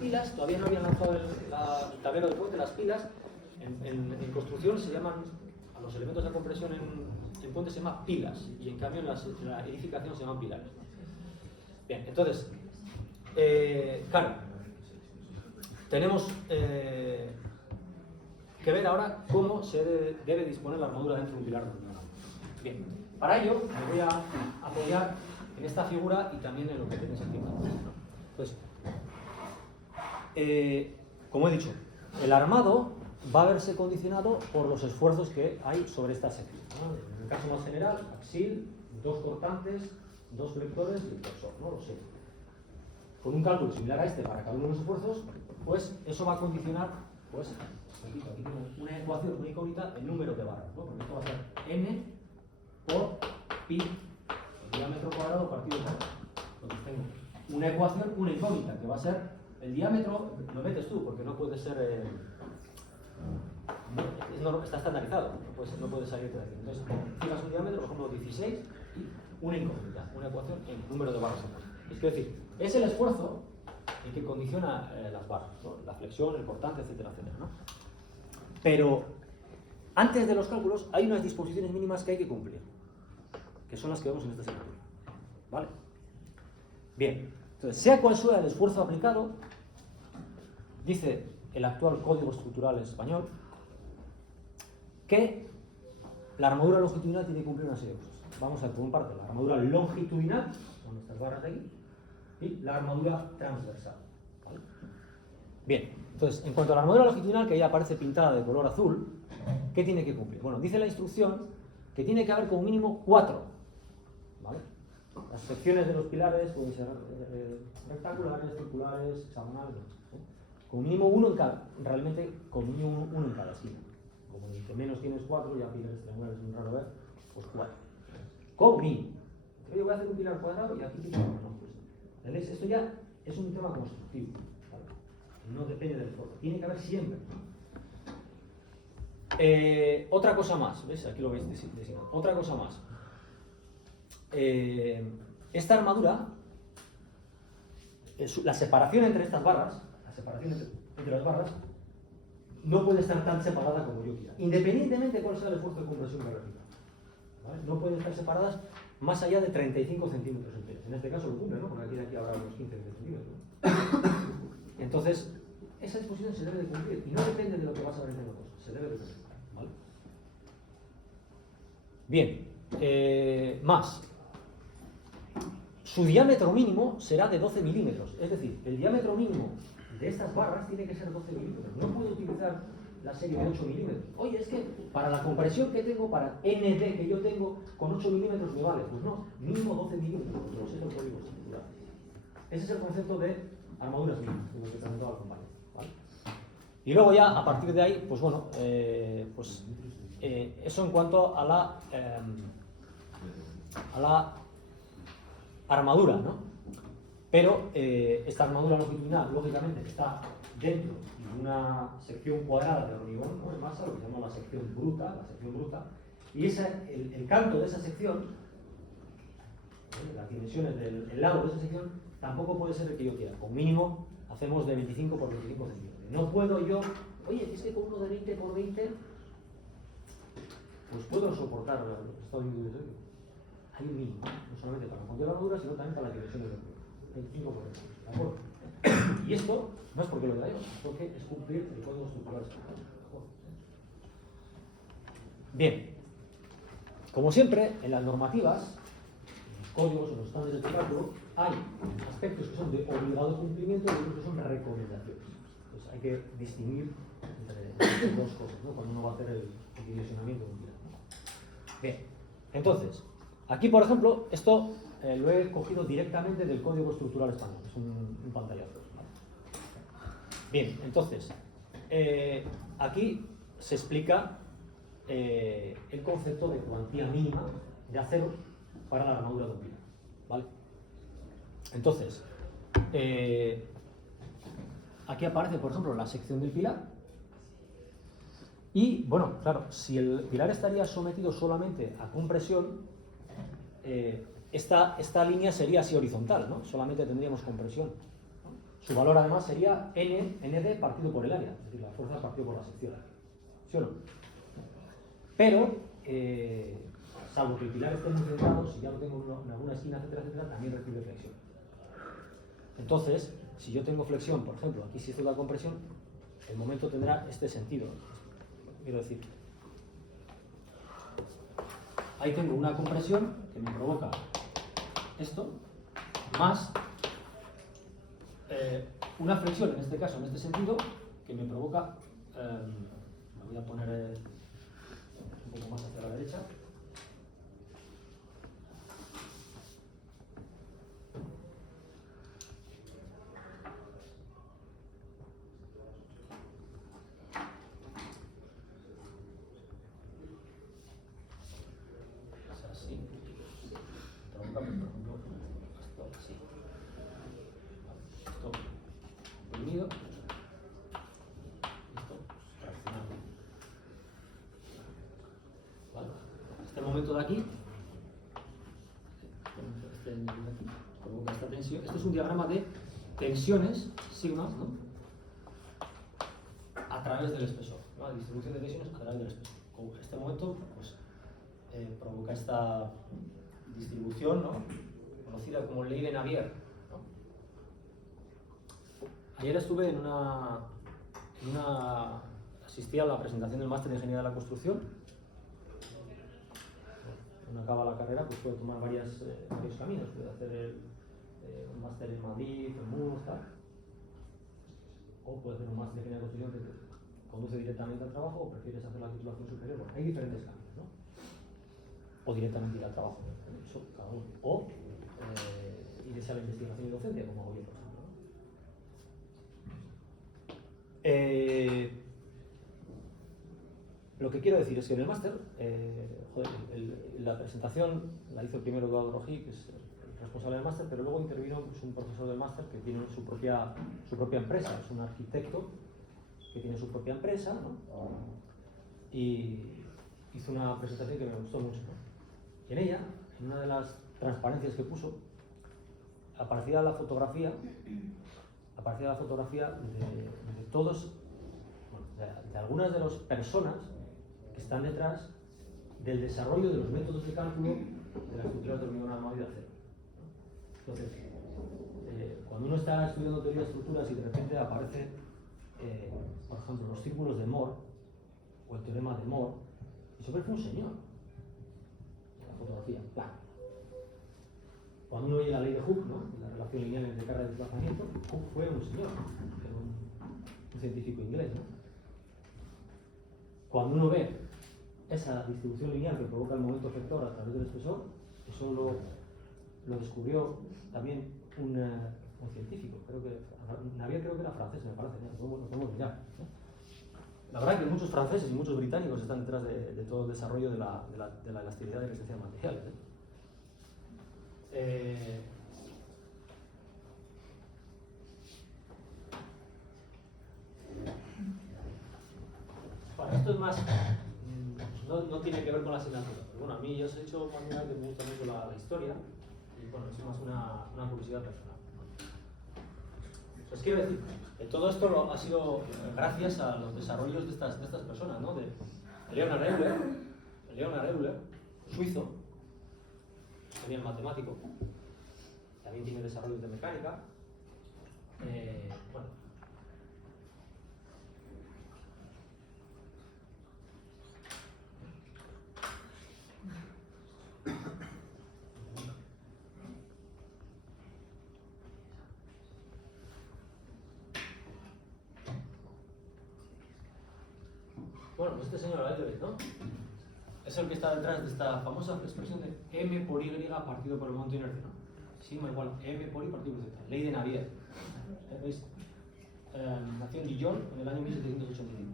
pilas, todavía no habían lanzado el tablero de puente, las pilas, en construcción se llaman, a los elementos de compresión en puente se llama pilas, y en cambio en la edificación se llaman pilares. Bien, entonces, claro, tenemos que ver ahora cómo se debe disponer la armadura dentro de un pilar dormido. Bien, para ello me voy a apoyar en esta figura y también en lo que tenéis aquí. Entonces, como he dicho, el armado va a verse condicionado por los esfuerzos que hay sobre esta sección, ¿no? En el caso más general, axil, 2 cortantes, 2 flectores y el flexor, ¿no? Lo sé. Con un cálculo similar a este para cada uno de los esfuerzos, pues eso va a condicionar, pues, aquí tengo una ecuación muy incógnita, el número de barras, ¿no? Porque esto va a ser n por pi, el diámetro cuadrado partido por. Entonces tengo una ecuación, una incógnita, que va a ser el diámetro, lo metes tú, porque no puede ser, está estandarizado, no puede salirte de aquí. Entonces, fijas un diámetro, por ejemplo, 16, y una incógnita, una ecuación en número de barras. Es decir, es el esfuerzo el que condiciona las barras, ¿no? La flexión, el cortante, etcétera, etcétera, ¿no? Pero antes de los cálculos hay unas disposiciones mínimas que hay que cumplir, que son las que vemos en esta asignatura, ¿vale? Bien, entonces, sea cual sea el esfuerzo aplicado, dice el actual Código Estructural Español que la armadura longitudinal tiene que cumplir una serie de cosas. Vamos a ver por una parte la armadura longitudinal, con estas barras de aquí, y la armadura transversal, ¿vale? Bien, entonces, en cuanto a la armadura longitudinal, que ya aparece pintada de color azul, ¿qué tiene que cumplir? Bueno, dice la instrucción que tiene que haber como mínimo 4, ¿vale? Las secciones de los pilares pueden ser rectangulares, circulares, hexagonales, ¿eh? Con mínimo uno en cada, realmente con mínimo uno en cada esquina. Como el que menos tienes 4, ya pilares triangulares es muy raro ver, pues 4. Con mínimo. Yo voy a hacer un pilar cuadrado y aquí pilar no, pues, ¿entendéis? Esto ya es un tema constructivo, ¿vale? No depende del esfuerzo, tiene que haber siempre. Otra cosa más, ¿ves? Aquí lo veis designado. Otra cosa más. Esta armadura, la separación entre estas barras, la separación entre las barras, no puede estar tan separada como yo quiera, independientemente de cuál sea el esfuerzo de compresión que realiza, ¿vale? No pueden estar separadas más allá de 35 centímetros enteros. En este caso lo cumple, ¿no? Porque aquí de aquí habrá unos 15 centímetros. Entonces, esa disposición se debe de cumplir y no depende de lo que vas a ver en otros, se debe de cumplir, ¿vale? Bien, más. Su diámetro mínimo será de 12 milímetros, es decir, el diámetro mínimo de estas barras tiene que ser 12 milímetros. No puedo utilizar la serie de 8 milímetros. Oye, es que para la compresión que tengo, para ND que yo tengo, con 8 milímetros me vale. Pues no, mínimo 12 milímetros, lo sé, el código estructural. Ese es el concepto de armaduras mínimas, como que presentaba el compañero, ¿vale? Y luego ya, a partir de ahí, pues bueno, eso en cuanto a la armadura, ¿no? Pero esta armadura longitudinal, lógicamente, está dentro de una sección cuadrada de hormigón, ¿no? De masa, lo que llamamos la sección bruta, y el canto de esa sección, las dimensiones del lado de esa sección, tampoco puede ser el que yo quiera. Con mínimo hacemos de 25 por 25 centímetros. No puedo yo, oye, es que con uno de 20 por 20, pues puedo soportar el estado individual. Hay un mínimo, no solamente para la cantidad de armadura, sino también para las dimensiones del cuerpo. 25 por 25, ¿de acuerdo? Y esto no es porque lo diga yo, es porque es cumplir el código estructural. Bien, como siempre, en las normativas, en los códigos, en los estándares de cálculo, hay aspectos que son de obligado cumplimiento y otros que son recomendaciones. Entonces hay que distinguir entre dos cosas, ¿no? Cuando uno va a hacer el dimensionamiento de un pilar. Bien, entonces, aquí por ejemplo, esto lo he cogido directamente del Código Estructural Español, es un pantallazo, ¿vale? Bien, entonces, aquí se explica el concepto de cuantía mínima de acero para la armadura de un pilar, ¿vale? Entonces, aquí aparece, por ejemplo, la sección del pilar. Y, bueno, claro, si el pilar estaría sometido solamente a compresión, esta línea sería así horizontal, ¿no? Solamente tendríamos compresión, ¿no? Su valor además sería nd partido por el área, es decir, la fuerza partido por la sección. ¿Sí o no? Pero, salvo que el pilar esté muy centrado, si ya lo tengo en alguna esquina, etcétera, etcétera, también recibe flexión. Entonces, si yo tengo flexión, por ejemplo, aquí si esto es la compresión, el momento tendrá este sentido. Quiero decir, ahí tengo una compresión que me provoca esto, más una flexión, en este caso, en este sentido, que me provoca, me voy a poner un poco más hacia la derecha, es así, provoca, por ejemplo, esto así, esto oprimido, esto fraccionado. ¿Vale? Este momento de aquí, este nivel de aquí, provoca esta tensión. Esto es un diagrama de tensiones, sigmas, ¿no? A través del espesor, ¿no? La distribución de tensiones a través del espesor. Con este momento, pues, provoca esta distribución, ¿no? Conocida como ley de Navier, ¿no? Ayer estuve asistí a la presentación del máster de Ingeniería de la Construcción. Cuando acaba la carrera, pues puede tomar varios caminos. Puede hacer un máster en Madrid, en Murcia, o puede hacer un máster de Ingeniería de la Construcción que conduce directamente al trabajo, o prefieres hacer la titulación superior. Bueno, hay diferentes caminos, ¿no? O directamente ir al trabajo, eso cada uno. O irse a la investigación y docencia, como hago yo, por ejemplo, ¿no? Lo que quiero decir es que en el máster, la presentación la hizo primero Eduardo Rojí, que es el responsable del máster, pero luego intervino pues, un profesor del máster que tiene su propia empresa, es un arquitecto que tiene su propia empresa, ¿no? Y hizo una presentación que me gustó mucho, ¿no? Y en ella, en una de las transparencias que puso, aparecía la fotografía de todos, bueno, de algunas de las personas que están detrás del desarrollo de los métodos de cálculo de las estructuras de hormigón armado y de acero. Entonces, cuando uno está estudiando teoría de estructuras y de repente aparece, por ejemplo, los círculos de Moore o el teorema de Moore, eso parece un señor. La fotografía, plan. Cuando uno oye la ley de Hooke, ¿no? La relación lineal entre carga y desplazamiento, Hooke fue un señor, un científico inglés, ¿no? Cuando uno ve esa distribución lineal que provoca el momento efector a través del espesor, eso lo descubrió también un científico, Navier creo que era francés, me parece, ¿no? Lo podemos mirar, ¿no? La verdad es que muchos franceses y muchos británicos están detrás de todo el desarrollo de la elasticidad y resistencia de materiales, ¿eh? Bueno, esto es más, no tiene que ver con la asignatura, pero bueno, a mí yo os he hecho manera que me gusta mucho la historia y bueno, es más una curiosidad personal. Os quiero decir que todo esto ha sido gracias a los desarrollos de estas personas, ¿no? De Leonhard Euler, suizo, también matemático, también tiene desarrollos de mecánica. Bueno. Bueno, pues este señor Euler, ¿no? Es el que está detrás de esta famosa expresión de m por y partido por el momento de inercia, ¿no? Sigma igual a m por y partido por z, ley de Navier. ¿Veis? Nació en Dijon en el año 1785.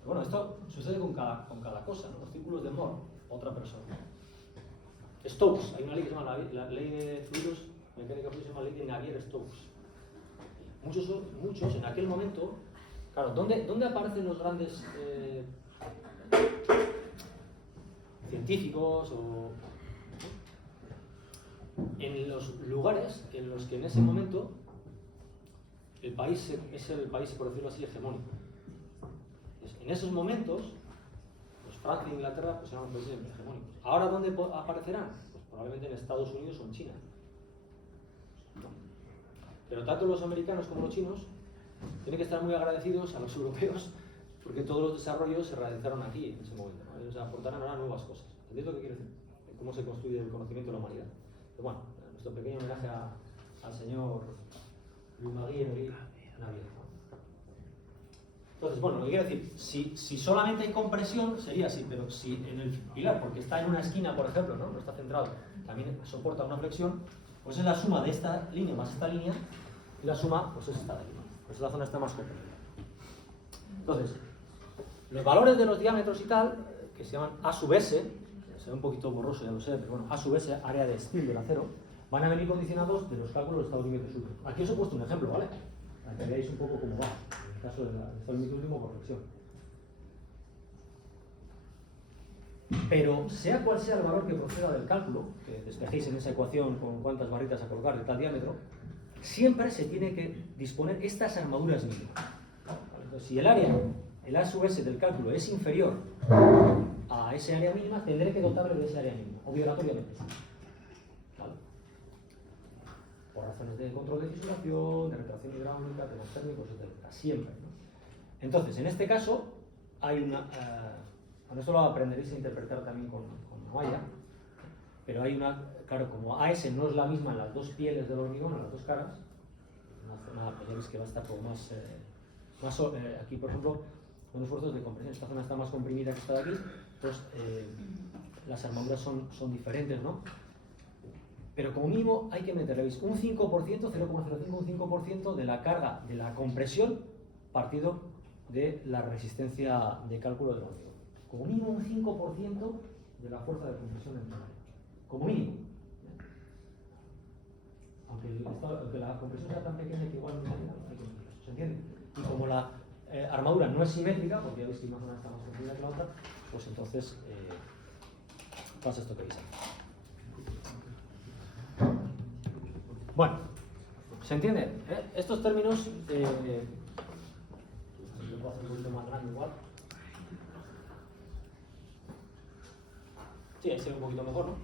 Pero bueno, esto sucede con cada cosa, ¿no? Los círculos de Moore, otra persona. Stokes, hay una ley que se llama la ley de fluidos, mecánica fluidos, se llama ley de Navier-Stokes. Muchos en aquel momento, claro, ¿dónde aparecen los grandes científicos en los lugares en los que en ese momento el país es el país, por decirlo así, hegemónico. Entonces, en esos momentos, los Francia e Inglaterra pues, eran los países hegemónicos. ¿Ahora dónde aparecerán? Pues probablemente en Estados Unidos o en China. ¿No? Pero tanto los americanos como los chinos tienen que estar muy agradecidos a los europeos porque todos los desarrollos se realizaron aquí en ese momento, ¿no? Ellos aportaron ahora nuevas cosas. ¿Entendéis lo que quiero decir? Cómo se construye el conocimiento de la humanidad. Pero bueno, nuestro pequeño homenaje al señor Louis Marie Henri Navier, ¿no? Entonces, bueno, lo que quiero decir, si solamente hay compresión, sería así, pero si en el pilar, porque está en una esquina, por ejemplo, no está centrado, también soporta una flexión, pues es la suma de esta línea más esta línea, y la suma, pues es esta de aquí. Pues la zona está más comprimida. Entonces, los valores de los diámetros y tal, que se llaman A sub S, se ve un poquito borroso, ya lo sé, pero bueno, A sub S, área de steel del acero, van a venir condicionados de los cálculos de estado límite último. Aquí os he puesto un ejemplo, ¿vale? Para que veáis un poco cómo va, en el caso del estado límite último por flexión. Pero sea cual sea el valor que proceda del cálculo, que despejéis en esa ecuación con cuántas barritas a colocar de tal diámetro, siempre se tiene que disponer estas armaduras mínimas. Entonces, si el área, el A sub S del cálculo es inferior a ese área mínima, tendré que dotarle de ese área mínima, obligatoriamente. ¿Vale? Por razones de control de fisuración, de retracción hidráulica, temas térmicos, etc. Siempre, ¿no? Entonces, en este caso, hay una... bueno, esto lo aprenderéis a interpretar también con una malla, pero hay una... Claro, como AS no es la misma en las dos pieles del hormigón, en las dos caras, una zona, pues ya veis que va a estar como más... aquí, por ejemplo, con esfuerzos de compresión, esta zona está más comprimida que esta de aquí, pues las armaduras son diferentes, ¿no? Pero como mínimo hay que meterle, ¿veis? Un 5%, 0,05, un 5% de la carga de la compresión partido de la resistencia de cálculo del hormigón. Como mínimo un 5% de la fuerza de compresión en el área. Como mínimo. Aunque la compresión sea tan pequeña que igual no hay que meterlo, ¿se entiende? Y como la armadura no es simétrica, porque ya veis que una zona está más comprimida que la otra, pues entonces pasa esto que veis aquí. Bueno, ¿se entiende? Estos términos, lo puedo hacer un poquito más grande igual. Sí, ahí se ve un poquito mejor, ¿no?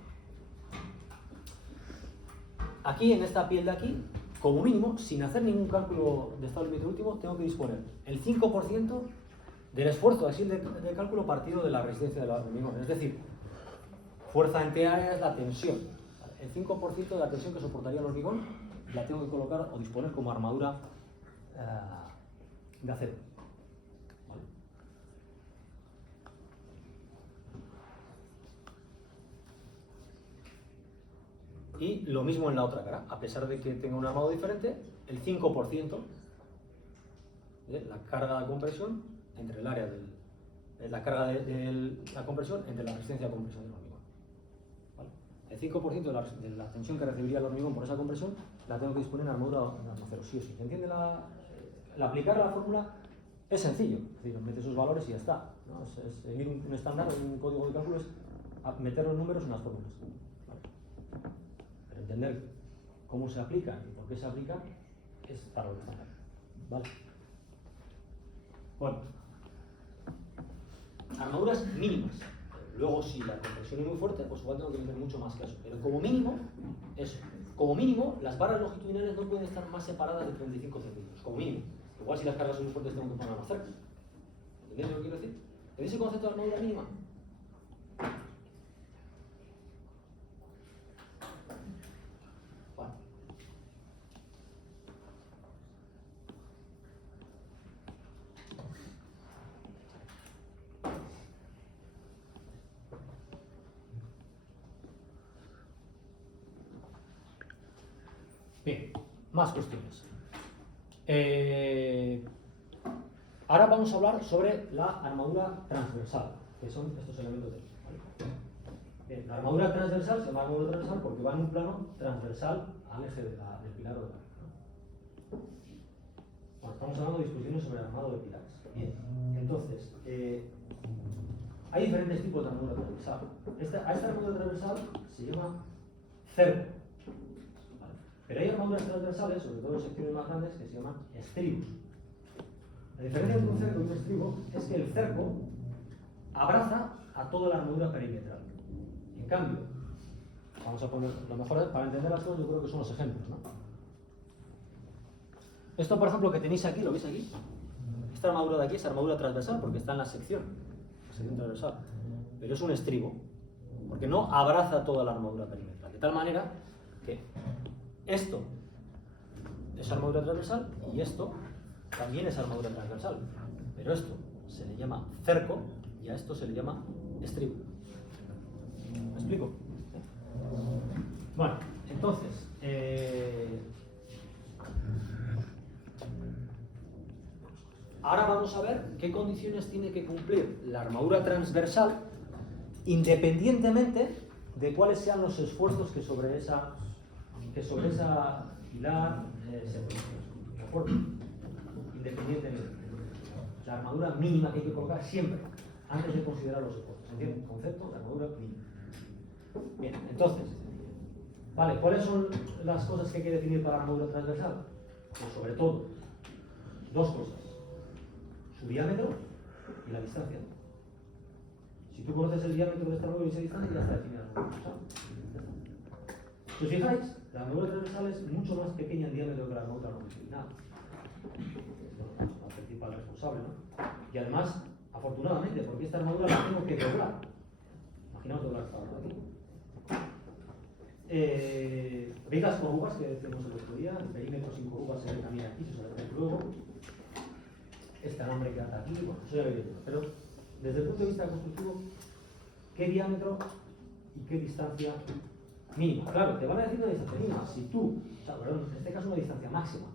Aquí, en esta piel de aquí, como mínimo, sin hacer ningún cálculo de estado límite último, tengo que disponer el 5% del esfuerzo así de cálculo partido de la resistencia del hormigón. Es decir, fuerza en T área es la tensión. El 5% de la tensión que soportaría el hormigón la tengo que colocar o disponer como armadura de acero. ¿Vale? Y lo mismo en la otra cara, a pesar de que tenga un armado diferente, el 5% de la carga de compresión entre el área de la carga de la compresión entre la resistencia de compresión del hormigón. ¿Vale? El 5% de la tensión que recibiría el hormigón por esa compresión la tengo que disponer en armadura de acero, sí o sí. ¿Se entiende? El aplicar la fórmula es sencillo, es decir, mete sus valores y ya está, ¿no? Es seguir un estándar, un código de cálculo es meter los números en las fórmulas. ¿Vale? Pero entender cómo se aplica y por qué se aplica es para lo estándar. ¿Vale? Bueno, armaduras mínimas. Luego, si la compresión es muy fuerte, pues igual tengo que meter mucho más que eso. Pero como mínimo, eso. Como mínimo, las barras longitudinales no pueden estar más separadas de 35 centímetros. Como mínimo. Igual si las cargas son muy fuertes tengo que ponerlas más cerca. ¿Entendéis lo que quiero decir? ¿Tenéis el concepto de armadura mínima? Vale. Bien, más cuestiones. Ahora vamos a hablar sobre la armadura transversal, que son estos elementos de aquí. ¿Vale? Bien, la armadura transversal se llama armadura transversal porque va en un plano transversal al eje del pilar o de la red, ¿no? Bueno, estamos hablando de discusiones sobre el armado de pilares. Bien, entonces, hay diferentes tipos de armadura transversal. A esta armadura transversal se llama cerco. ¿Vale? Pero hay armaduras transversales, sobre todo en secciones más grandes, que se llaman estribos. La diferencia entre un cerco y un estribo es que el cerco abraza a toda la armadura perimetral. En cambio, vamos a poner lo mejor para entender las cosas, yo creo que son los ejemplos, ¿no? Esto, por ejemplo, que tenéis aquí, ¿lo veis aquí? Esta armadura de aquí es armadura transversal porque está en la sección transversal. Pero es un estribo, porque no abraza toda la armadura perimetral. De tal manera que esto es armadura transversal y esto también es armadura transversal. Pero esto se le llama cerco y a esto se le llama estribo. ¿Me explico? Bueno, entonces, ahora vamos a ver qué condiciones tiene que cumplir la armadura transversal independientemente de cuáles sean los esfuerzos que sobre esa pilar se producen. ¿De acuerdo? Independientemente. La armadura mínima que hay que colocar siempre, antes de considerar los esfuerzos. ¿Entiendes? El concepto de armadura mínima. Bien, entonces, vale, ¿cuáles son las cosas que hay que definir para la armadura transversal? Pues sobre todo, dos cosas. Su diámetro y la distancia. Si tú conoces el diámetro de esta armadura y esa distancia, ya está definida la armadura. Si os fijáis, la armadura transversal es mucho más pequeña en diámetro que la armadura longitudinal. Es la principal responsable, ¿no? Y además, afortunadamente, porque esta armadura la tengo que doblar. Imaginaos doblar esta armadura aquí. ¿Veis las corrugas que decimos el otro día? El perímetro sin corrugas se ve también aquí, se sabe luego. Este alambre que anda aquí, bueno, eso ya lo he visto. Pero desde el punto de vista constructivo, ¿qué diámetro y qué distancia mínima? Claro, te van a decir una distancia mínima. Si tú, o sea, perdón, en este caso una distancia máxima.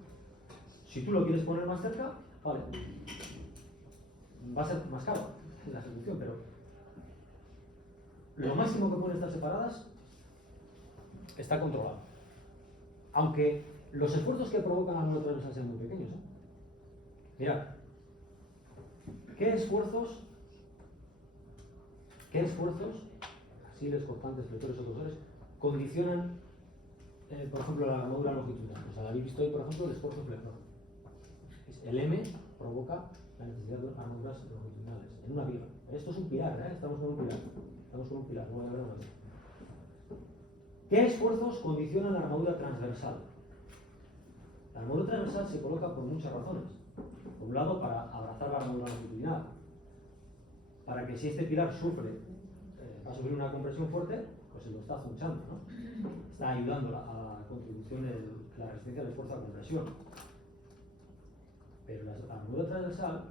Si tú lo quieres poner más cerca, vale, va a ser más caro la ejecución, pero lo máximo que pueden estar separadas está controlado. Aunque los esfuerzos que provocan a la transversal sean muy pequeños, ¿eh? Mirad, ¿qué esfuerzos, asiles, cortantes, flectores o torsores, condicionan, por ejemplo, la armadura longitudinal? O sea, habéis visto hoy, por ejemplo, el esfuerzo flector. El M provoca la necesidad de armaduras longitudinales en una viga. Esto es un pilar, ¿eh? Estamos con un pilar, no voy a hablar más. ¿Qué esfuerzos condicionan la armadura transversal? La armadura transversal se coloca por muchas razones. Por un lado, para abrazar la armadura longitudinal, para que si este pilar va a sufrir una compresión fuerte, pues se lo está zunchando, ¿no? Está ayudando a la contribución de la resistencia del esfuerzo a compresión. Pero la armadura transversal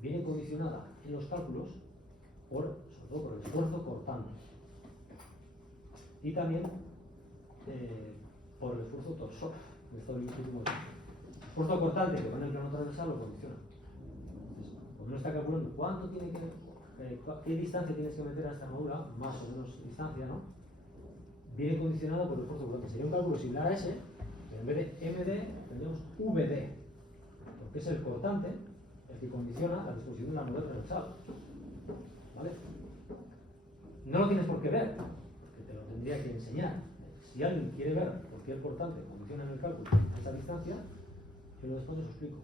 viene condicionada en los cálculos sobre todo por el esfuerzo cortante y también por el esfuerzo torsor. El esfuerzo cortante que va en el plano transversal lo condiciona. Entonces, cuando uno está calculando qué distancia tienes que meter a esta armadura, más o menos distancia, ¿no? Viene condicionado por el esfuerzo cortante. Sería un cálculo similar a ese, pero en vez de MD tendríamos VD, porque es el cortante el que condiciona la disposición de la armadura transversal. ¿Vale? No lo tienes por qué ver, porque te lo tendría que enseñar. Si alguien quiere ver por qué el cortante condiciona en el cálculo esa distancia, yo después os explico.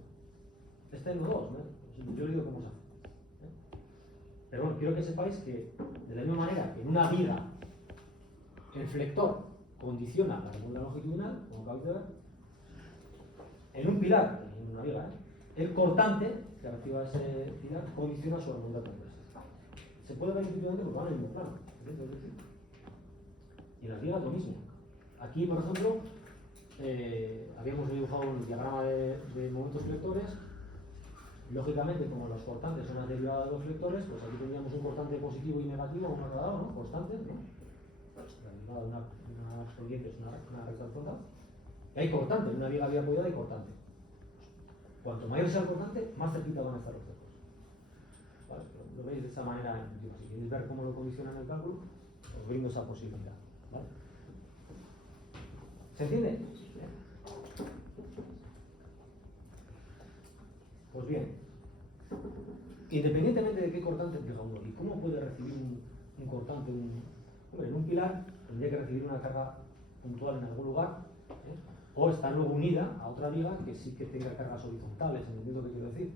Este es no 2, ¿no? Yo digo cómo se hace. Pero bueno, quiero que sepáis que de la misma manera que en una viga el flector condiciona la armadura longitudinal, como acabáis de ver, en un pilar, en una viga, el cortante que activa ese pilar condiciona su armadura transversal. Se puede ver intuitivamente porque van en el mismo plano. Y en las vigas lo mismo. Aquí, por ejemplo, habíamos dibujado un diagrama de momentos flectores. Lógicamente, como los cortantes son una derivada de los flectores, pues aquí tendríamos un cortante positivo y negativo, uno a cada lado, ¿no? Constantes, ¿no? La derivada de una corriente es una recta horizontal. Y hay cortante, en una viga bien apoyada hay cortante. Cuanto mayor sea el cortante, más cerquita van a estar los cercos. ¿Vale? Lo veis de esa manera. Si queréis ver cómo lo condicionan el cálculo, os brindo esa posibilidad. ¿Vale? ¿Se entiende? Pues bien, independientemente de qué cortante tenga uno y cómo puede recibir un cortante, hombre, en un pilar tendría que recibir una carga puntual en algún lugar, o está luego unida a otra viga que sí que tenga cargas horizontales, ¿entendido lo que quiero decir?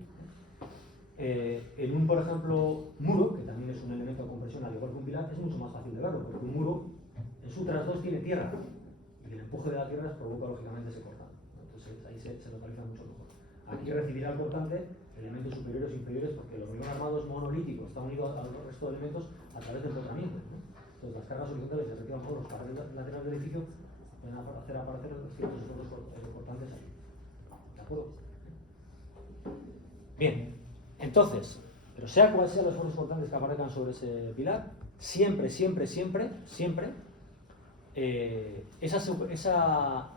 En un, por ejemplo, muro, que también es un elemento de compresión al igual que un pilar, es mucho más fácil de verlo, porque un muro en su trasdos tiene tierra, y el empuje de la tierra provoca lógicamente ese cortante. Entonces ahí se localiza mucho mejor. Aquí recibirá el cortante elementos superiores e inferiores, porque el hormigón armado es monolítico, está unido al resto de elementos a través del empotramiento, ¿no? Entonces las cargas horizontales se retiran por los paredes laterales del edificio, pueden hacer aparecer ciertos esfuerzos cortantes ahí. ¿De acuerdo? Bien, entonces, pero sea cual sea los esfuerzos cortantes que aparezcan sobre ese pilar, siempre, esa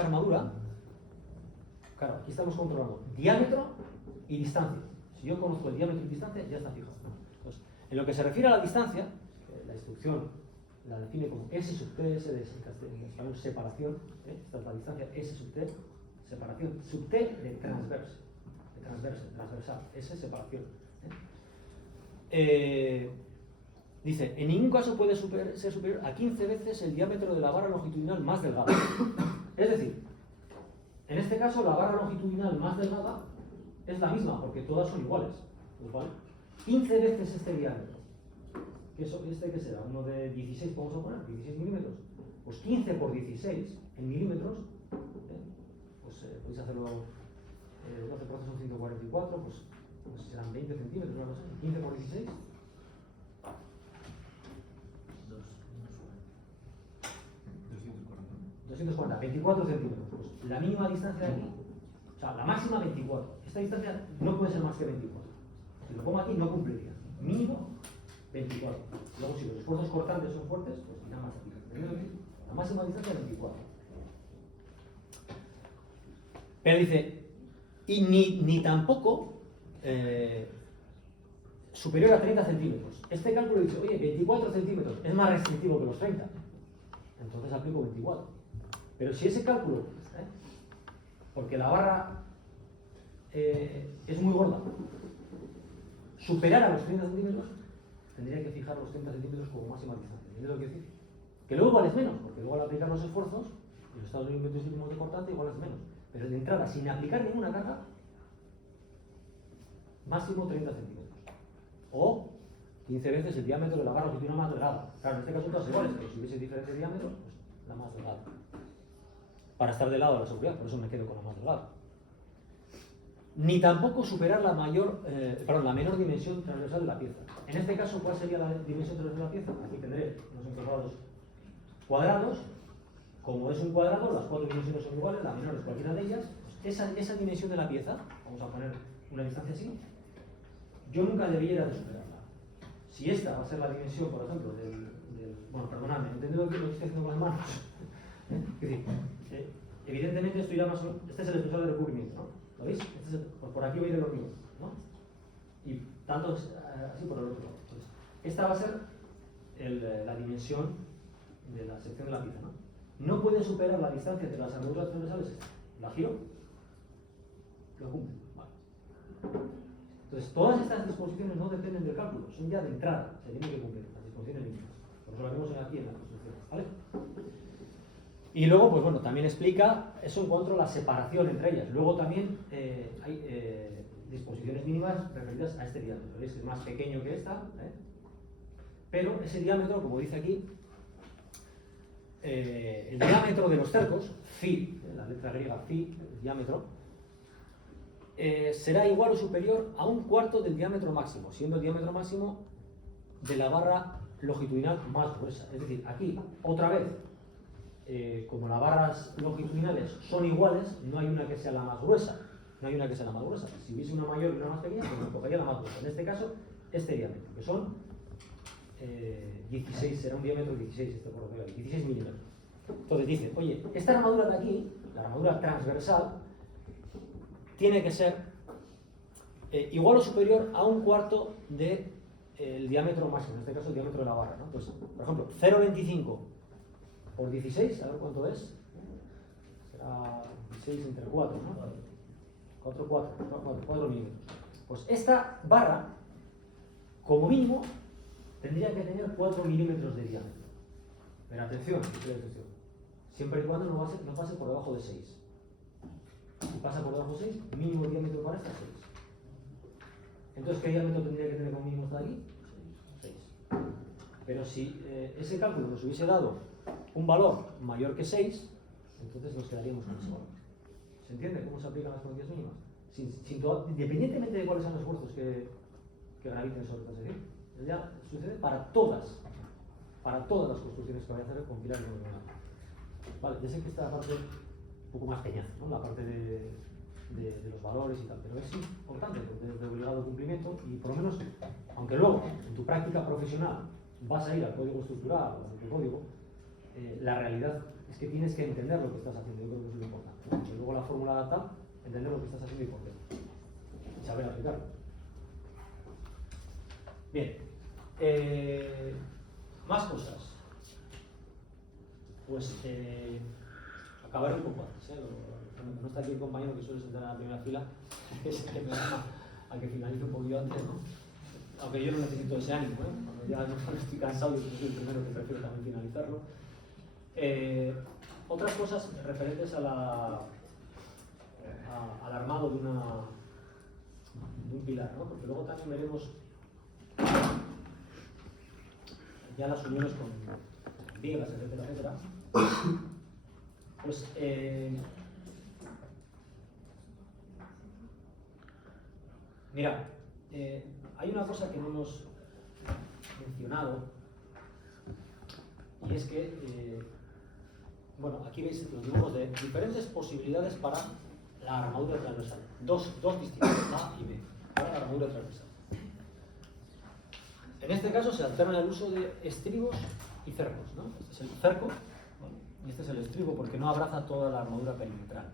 armadura, claro, aquí estamos controlando diámetro y distancia. Si yo conozco el diámetro y distancia, ya está fijado. Entonces, en lo que se refiere a la distancia, la instrucción la define como S sub T, S de español separación, esta es la distancia, S sub T, separación, sub T de transversal, S separación. Dice, en ningún caso puede ser superior a 15 veces el diámetro de la barra longitudinal más delgada. Es decir, en este caso la barra longitudinal más delgada es la misma, porque todas son iguales. Pues, ¿vale? 15 veces este diámetro. ¿Este qué será? Uno de 16, vamos a poner, 16 milímetros. Pues 15 por 16 en milímetros, pues podéis hacerlo, 12 por son 144, pues serán 20 centímetros, una cosa así. 15 por 16. 240, 24 centímetros. Pues la mínima distancia de aquí, o sea, la máxima 24. Esta distancia no puede ser más que 24. Si lo pongo aquí, no cumpliría. Mínimo 24. Luego, si los esfuerzos cortantes son fuertes, pues irá más aquí. La máxima distancia es 24. Pero dice, y ni tampoco superior a 30 centímetros. Este cálculo dice, oye, 24 centímetros es más restrictivo que los 30. Entonces aplico 24. Pero si ese cálculo, porque la barra es muy gorda, superara los 30 centímetros, tendría que fijar los 30 centímetros como máxima distancia. ¿Entiendes lo que quiero decir? Que luego igual es menos, porque luego al aplicar los esfuerzos, los estados límites mínimos de cortante igual es menos. Pero de entrada, sin aplicar ninguna carga, máximo 30 centímetros. O 15 veces el diámetro de la barra longitudinal más delgada. Claro, en este caso todas iguales, pero si hubiese diferentes diámetros, pues la más delgada. Para estar del lado de la seguridad, por eso me quedo con la más delgada. Ni tampoco superar la menor dimensión transversal de la pieza. En este caso, ¿cuál sería la dimensión transversal de la pieza? Aquí tendré unos encordados cuadrados. Como es un cuadrado, las 4 dimensiones son iguales, la menor es cualquiera de ellas. Pues esa dimensión de la pieza, vamos a poner una distancia así, yo nunca debiera de superarla. Si esta va a ser la dimensión, por ejemplo, bueno, perdonadme, ¿entendéis lo que estoy haciendo con las manos? Es decir, evidentemente esto irá más o menos, este es el espesor de recubrimiento, ¿no? ¿Lo veis? Pues por aquí va a ir el hormigón, ¿no? Y tanto así por el otro lado. Entonces, esta va a ser la dimensión de la sección de la pieza, ¿no? No puede superar la distancia entre las armaduras transversales. La giro, lo cumple. Vale. Entonces, todas estas disposiciones no dependen del cálculo, son ya de entrada, se tienen que cumplir las disposiciones mínimas. Por eso lo vemos aquí en la construcción, ¿vale? Y luego, pues bueno, también explica eso en cuanto a la separación entre ellas. Luego también hay disposiciones mínimas referidas a este diámetro. ¿Veis? Es más pequeño que esta, pero ese diámetro, como dice aquí, el diámetro de los cercos, phi, la letra griega phi, el diámetro, será igual o superior a 1/4 del diámetro máximo, siendo el diámetro máximo de la barra longitudinal más gruesa. Es decir, aquí, otra vez, como las barras longitudinales son iguales, no hay una que sea la más gruesa. Si hubiese una mayor y una más pequeña, pues me cogería la más gruesa. En este caso, este diámetro, que son 16, será un diámetro 16, 16 milímetros. Entonces dice, oye, esta armadura de aquí, la armadura transversal, tiene que ser igual o superior a 1/4 del diámetro máximo, en este caso el diámetro de la barra, ¿no? Pues, por ejemplo, 0,25 por 16, a ver cuánto es. Será 16 entre 4, ¿no? 4 milímetros. Pues esta barra, como mínimo, tendría que tener 4 milímetros de diámetro. Pero atención, siempre y cuando no pase por debajo de 6. Si pasa por debajo de 6, mínimo diámetro para esta 6. Entonces, ¿qué diámetro tendría que tener como mínimo hasta aquí? 6. Pero si ese cálculo nos hubiese dado un valor mayor que 6, entonces nos quedaríamos con ese valor. ¿Se entiende cómo se aplican las cuantías mínimas? Independientemente de cuáles son los esfuerzos que graviten sobre esta sección. Ya sucede para todas las construcciones que voy a hacer con pilares de ordenado. Vale, ya sé que esta parte un poco más peñaza, ¿no? La parte de los valores y tal, pero es importante porque es de obligado cumplimiento y por lo menos, aunque luego en tu práctica profesional vas a ir al código estructural o al código, la realidad es que tienes que entender lo que estás haciendo. Yo creo que eso es lo importante, ¿no? Y luego la fórmula adaptada, entender lo que estás haciendo y por qué, y saber aplicarlo. Bien, más cosas. Pues acabaré un poco antes, no está aquí el compañero que suele sentar en la primera fila, es el que me anima a que finalice un poquito antes, ¿no? Aunque yo no necesito ese ánimo, cuando ya no estoy cansado, yo soy el primero que prefiero también finalizarlo. Otras cosas referentes al armado de un pilar, ¿no? Porque luego también veremos ya las uniones con vigas, etcétera, etcétera. Pues mira, hay una cosa que no hemos mencionado y es que bueno, aquí veis los dibujos de diferentes posibilidades para la armadura transversal. Dos distintas, A y B, para la armadura transversal. En este caso se alterna el uso de estribos y cercos, ¿no? Este es el cerco, ¿vale? Y este es el estribo porque no abraza toda la armadura perimetral.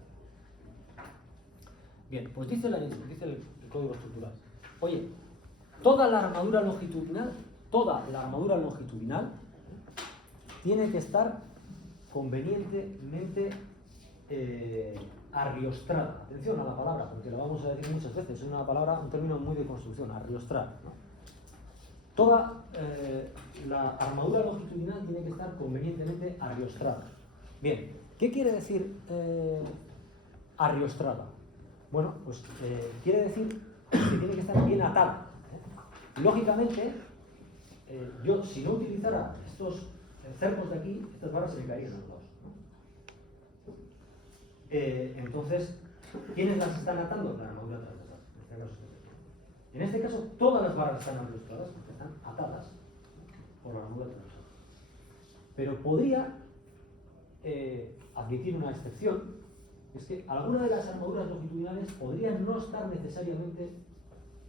Bien, pues dice el código estructural. Oye, toda la armadura longitudinal tiene que estar convenientemente arriostrada. Atención a la palabra, porque lo vamos a decir muchas veces, es un término muy de construcción, arriostrada, ¿no? Toda la armadura longitudinal tiene que estar convenientemente arriostrada. Bien, ¿qué quiere decir arriostrada? Bueno, pues quiere decir que tiene que estar bien atada. Lógicamente, yo si no utilizara estos cercos de aquí, estas barras se me caerían los dos, ¿no? Entonces, ¿quiénes las están atando? La armadura transversal. En este caso, todas las barras están arriostradas porque están atadas por la armadura transversal. Pero podría admitir una excepción, es que alguna de las armaduras longitudinales podrían no estar necesariamente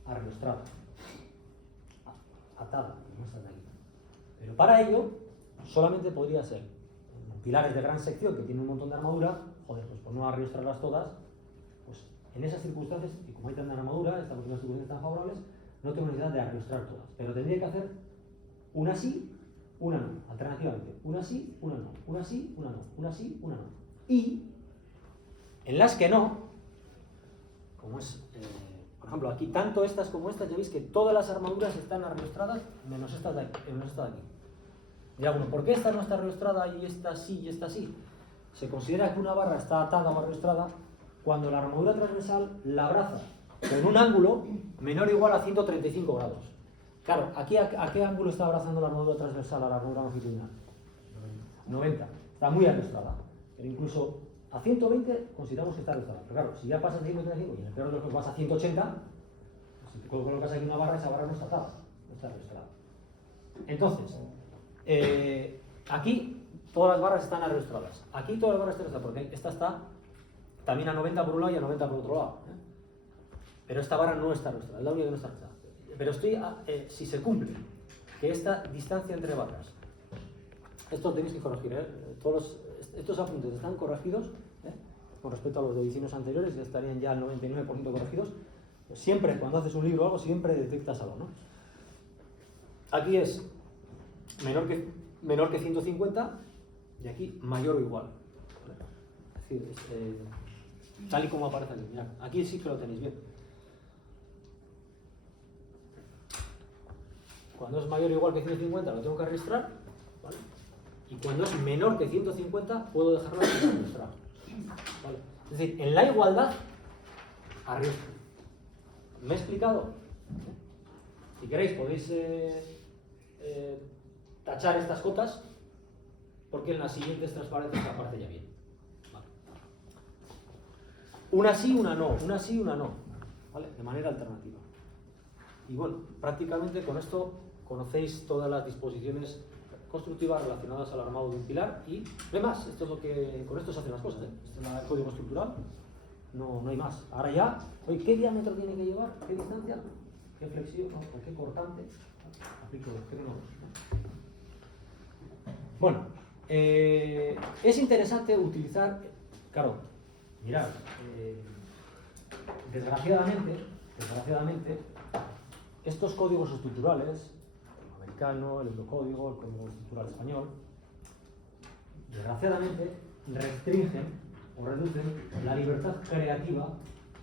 arriostrada, atada, como esta de aquí. Pero para ello, solamente podría ser pilares de gran sección que tienen un montón de armadura, joder, pues por no arriostrarlas todas, pues en esas circunstancias, y como hay tanta armadura, estamos en unas circunstancias tan favorables, no tengo necesidad de arriostrar todas. Pero tendría que hacer una sí, una no, alternativamente. Una sí, una no, una sí, una no, una sí, una no. Y en las que no, como es, por ejemplo, aquí tanto estas como estas, ya veis que todas las armaduras están arriostradas, menos esta de aquí. Ya bueno, ¿por qué esta no está arriostrada y esta sí y esta sí? Se considera que una barra está atada o arriostrada cuando la armadura transversal la abraza con un ángulo menor o igual a 135 grados. Claro, aquí ¿a qué ángulo está abrazando la armadura transversal a la armadura longitudinal? 90. Está muy arriostrada. Pero incluso a 120 consideramos que está arriostrada. Pero claro, si ya pasas de 135 y en el peor de los casos vas a 180, pues si te colocas aquí una barra, esa barra no está atada, no está arriostrada. Entonces, aquí todas las barras están arriostradas. Aquí todas las barras están arriostradas, porque esta está también a 90 por un lado y a 90 por otro lado. Pero esta barra no está arriostrada, es la única que no está arriostrada. Pero si se cumple que esta distancia entre barras, esto tenéis que corregir, estos apuntes están corregidos, con respecto a los de ediciones anteriores, ya estarían ya al 99% corregidos. Pues siempre, cuando haces un libro o algo, siempre detectas algo, ¿no? Aquí es menor que 150 y aquí mayor o igual. Es decir, tal y como aparece aquí. Mirad, aquí sí que lo tenéis bien. Cuando es mayor o igual que 150 lo tengo que registrar, ¿vale? Y cuando es menor que 150, puedo dejarla sin mostrar. ¿Vale? Es decir, en la igualdad, arriesgo. ¿Me he explicado? Si queréis, podéis tachar estas cotas, porque en las siguientes transparencias aparece ya bien. Vale. Una sí, una no. Una sí, una no. ¿Vale? De manera alternativa. Y bueno, prácticamente con esto conocéis todas las disposiciones constructivas relacionadas al armado de un pilar y no hay más. Esto es lo que, con esto se hacen las cosas, ¿eh? Este es el código estructural, no hay más. Ahora ya, oye, ¿qué diámetro tiene que llevar? ¿Qué distancia? ¿Qué flexión? ¿No? ¿O qué cortante? Aplico, ¿qué no? Bueno, es interesante utilizar, claro, mirad, desgraciadamente, estos códigos estructurales, el americano, el eurocódigo, el código estructural español, desgraciadamente restringen o reducen la libertad creativa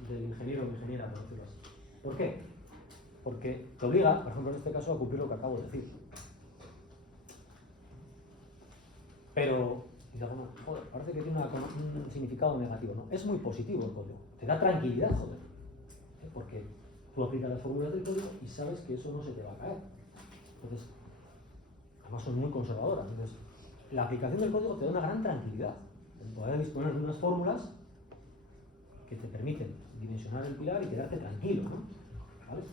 del ingeniero o ingeniera, por decirlo así. ¿Por qué? Porque te obliga, por ejemplo en este caso, a cumplir lo que acabo de decir. Pero, digamos, joder, parece que tiene un significado negativo, ¿no? Es muy positivo el código, te da tranquilidad, joder, porque tú aplicas las fórmulas del código y sabes que eso no se te va a caer. Entonces, además son muy conservadoras. Entonces, la aplicación del código te da una gran tranquilidad. Poder disponer de unas fórmulas que te permiten dimensionar el pilar y quedarte tranquilo, ¿no? ¿Vale?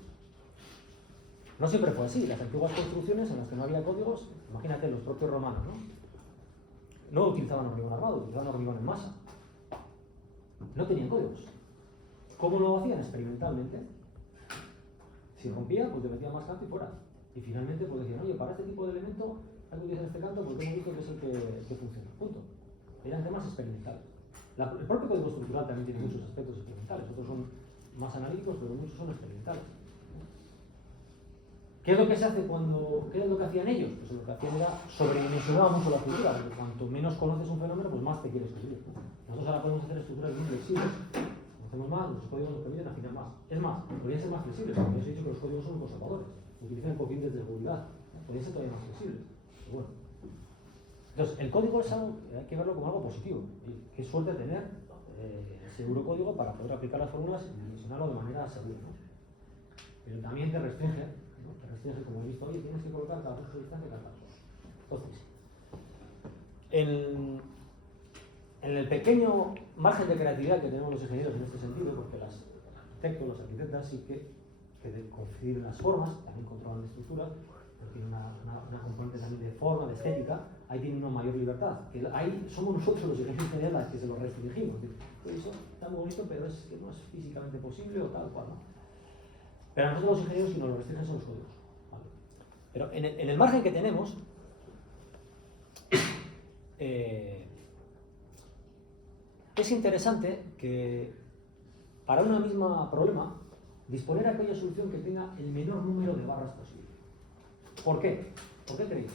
No siempre fue así. Las antiguas construcciones en las que no había códigos, imagínate los propios romanos, no utilizaban hormigón armado, utilizaban hormigón en masa. No tenían códigos. ¿Cómo lo hacían? Experimentalmente. Si rompía, pues te metían más canto y fuera. Y finalmente pues decían, oye, para este tipo de elemento hay que utilizar este canto porque hemos visto que es el que funciona. Punto. Eran temas experimentales. El propio código estructural también tiene muchos aspectos experimentales. Otros son más analíticos, pero muchos son experimentales. ¿Qué es lo que se hace qué es lo que hacían ellos? Pues lo que hacían era sobredimensionar mucho la estructura, porque cuanto menos conoces un fenómeno, pues más te quieres subir. Nosotros ahora podemos hacer estructuras muy flexibles. Conocemos más, los códigos nos permiten afinar más. Es más, podrían ser más flexibles, porque os he dicho que los códigos son conservadores. Utilizan coeficientes de seguridad. Podrían ser todavía más flexibles. Pero bueno. Entonces, el código es algo, hay que verlo como algo positivo. Qué suerte tener ese eurocódigo para poder aplicar las fórmulas y dimensionarlo de manera segura, ¿no? Pero también te restringe, ¿no? Te restringe, como he visto, oye, tienes que colocar cada paso de distancia cada paso. Entonces, en el pequeño margen de creatividad que tenemos los ingenieros en este sentido, porque los arquitectos, las arquitectas sí que conciben las formas, también controlan la estructura, pero tiene una componente también de forma, de estética, ahí tiene una mayor libertad. Que ahí somos nosotros los ingenieros las que se lo restringimos. Eso está muy bonito, pero es que no es físicamente posible o tal cual, ¿no? Pero a nosotros los ingenieros, si nos lo restringen, son los códigos. ¿Vale? Pero en el margen que tenemos, es interesante que para un mismo problema disponer aquella solución que tenga el menor número de barras posible. ¿Por qué? ¿Por qué creéis?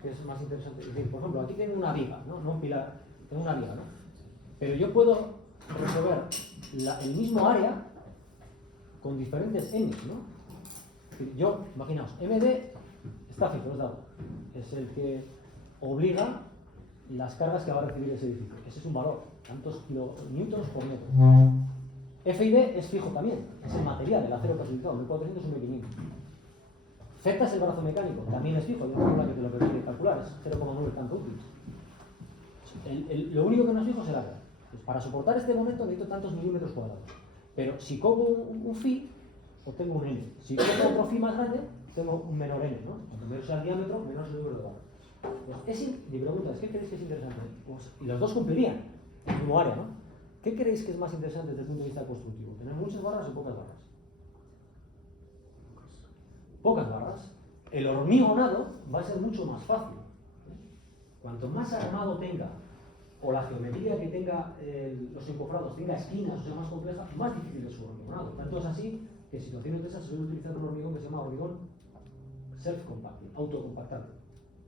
Que es más interesante. Es decir, por ejemplo, aquí tengo una viga, ¿no? No un pilar, tengo una viga, ¿no? Pero yo puedo resolver el mismo área con diferentes n, ¿no? Yo, imaginaos, MD está fijo, es dado. Es el que obliga las cargas que va a recibir ese edificio. Ese es un valor, tantos kilonewtons por metro. FID es fijo también, es el material, el acero que has utilizado, 1400 o 1500. Z es el brazo mecánico, también es fijo, hay una fórmula que te lo permite calcular, es 0,9 tanto útil. Lo único que no es fijo es el área. Pues para soportar este momento necesito tantos milímetros cuadrados. Pero si cojo un phi, obtengo un n. Si cojo otro phi más grande, tengo un menor n, ¿no? Cuanto menor sea el diámetro, menor es el número de barras. Pues mi pregunta es, ¿qué creéis que es interesante? Pues, y los dos cumplirían el mismo área, ¿no? ¿Qué creéis que es más interesante desde el punto de vista constructivo? ¿Tener muchas barras o pocas barras? Pocas barras. El hormigonado va a ser mucho más fácil. Cuanto más armado tenga, o la geometría que tenga los encofrados tenga esquinas, o sea más compleja, más difícil es su hormigonado. Tanto es así que en situaciones de esas se suele utilizar un hormigón que se llama hormigón self-compacting, autocompactante.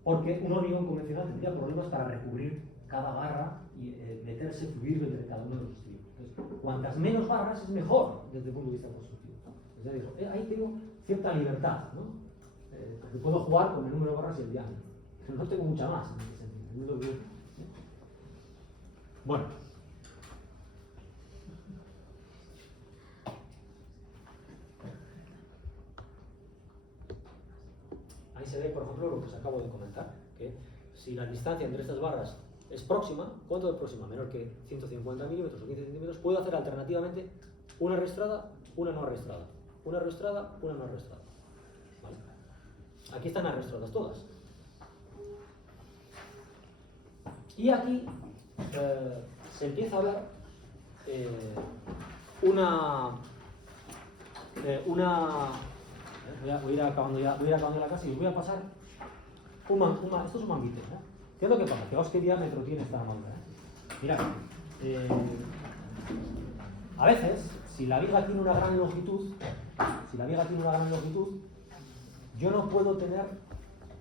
Porque un hormigón convencional tendría problemas para recubrir cada barra y meterse, fluir entre cada uno de los estilos. Entonces, cuantas menos barras es mejor desde el punto de vista constructivo. Es decir, ahí tengo cierta libertad, ¿no? Porque puedo jugar con el número de barras y el diámetro. pero no tengo mucha más en ese sentido. Bueno. Ahí se ve, por ejemplo, lo que os acabo de comentar, que si la distancia entre estas barras es próxima, ¿cuánto es próxima? Menor que 150 milímetros o 15 centímetros, puedo hacer alternativamente una arrastrada, una no arrastrada. Una arrastrada, una no arrastrada. ¿Vale? Aquí están arrastradas todas. Y aquí se empieza a ver voy a ir acabando ya la clase y os voy a pasar esto es un manguito, ¿eh? ¿Qué es lo que pasa? Fijaos qué diámetro tiene esta armadura, ¿eh? Mirad, a veces, si la viga tiene una gran longitud, yo no puedo tener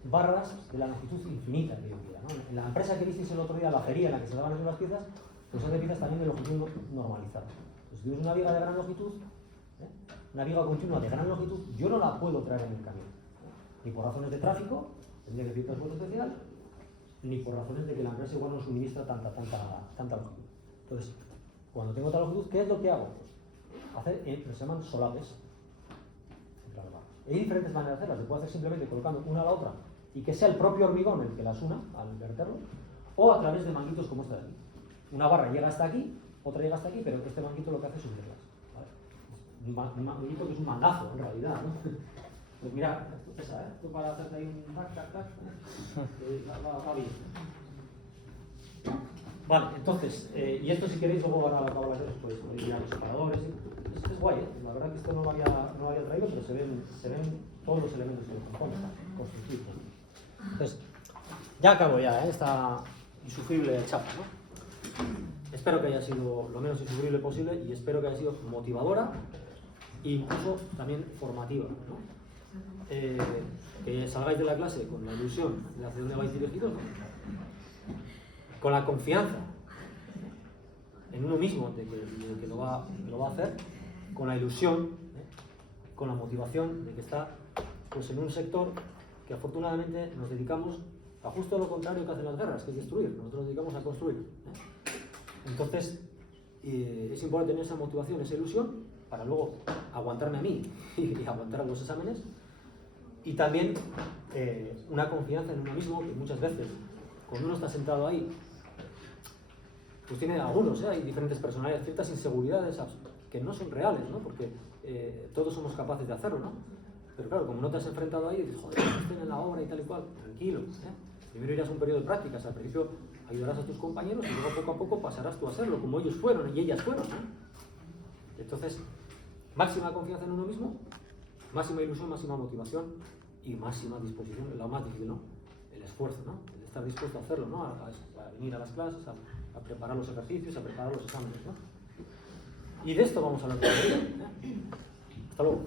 barras de la longitud infinita que yo quiera, ¿no? En la empresa que visteis el otro día, la feria en la que se daban las piezas, pues son de piezas también de longitud normalizada. Pues si tienes una viga de gran longitud, una viga continua de gran longitud, yo no la puedo traer en el camión. Ni por razones de tráfico, tendría que pedir transporte especial, ni por razones de que la empresa igual no suministra tanta longitud. Entonces, cuando tengo tal longitud, ¿qué es lo que hago? Se llaman solapes. Hay diferentes maneras de hacerlas. Se puede hacer simplemente colocando una a la otra y que sea el propio hormigón el que las una al verterlo, o a través de manguitos como este de aquí. Una barra llega hasta aquí, otra llega hasta aquí, pero este manguito lo que hace es subirlas. ¿Vale? Un manguito que es un mangazo en realidad, ¿no? Pues mira, esto pesa, ¿eh? Esto para hacerte ahí un tac, va bien. Vale, entonces, y esto si queréis luego ahora acabo la clase, pues podéis mirar los separadores. Es guay, ¿eh? La verdad que esto no lo había traído, pero se ven todos los elementos que lo componen, constructivos. Entonces, ya acabo ya, ¿eh? Esta insufrible chapa, ¿no? Espero que haya sido lo menos insufrible posible y espero que haya sido motivadora e incluso también formativa, ¿no? Que salgáis de la clase con la ilusión de hacia dónde vais dirigidos, ¿no? Con la confianza en uno mismo de que lo va a hacer, con la ilusión, con la motivación de que está pues, en un sector que afortunadamente nos dedicamos a justo lo contrario que hacen las guerras, que es destruir. Nosotros nos dedicamos a construir. Entonces, es importante tener esa motivación, esa ilusión, para luego aguantarme a mí y aguantar los exámenes. Y también una confianza en uno mismo, que muchas veces, cuando uno está sentado ahí, pues tiene algunos, hay diferentes personalidades, ciertas inseguridades que no son reales, ¿no? Porque todos somos capaces de hacerlo, ¿no? Pero claro, como no te has enfrentado ahí, dices, joder, estoy en la obra y tal y cual, tranquilo, Primero irás a un periodo de prácticas, al principio ayudarás a tus compañeros y luego poco a poco pasarás tú a serlo, como ellos fueron y ellas fueron, ¿no? Entonces, máxima confianza en uno mismo, máxima ilusión, máxima motivación y máxima disposición, lo más difícil, ¿no? El esfuerzo, ¿no? El estar dispuesto a hacerlo, ¿no? A venir a las clases, a preparar los ejercicios, a preparar los exámenes, ¿no? Y de esto vamos a hablar todavía, ¿eh? Hasta luego.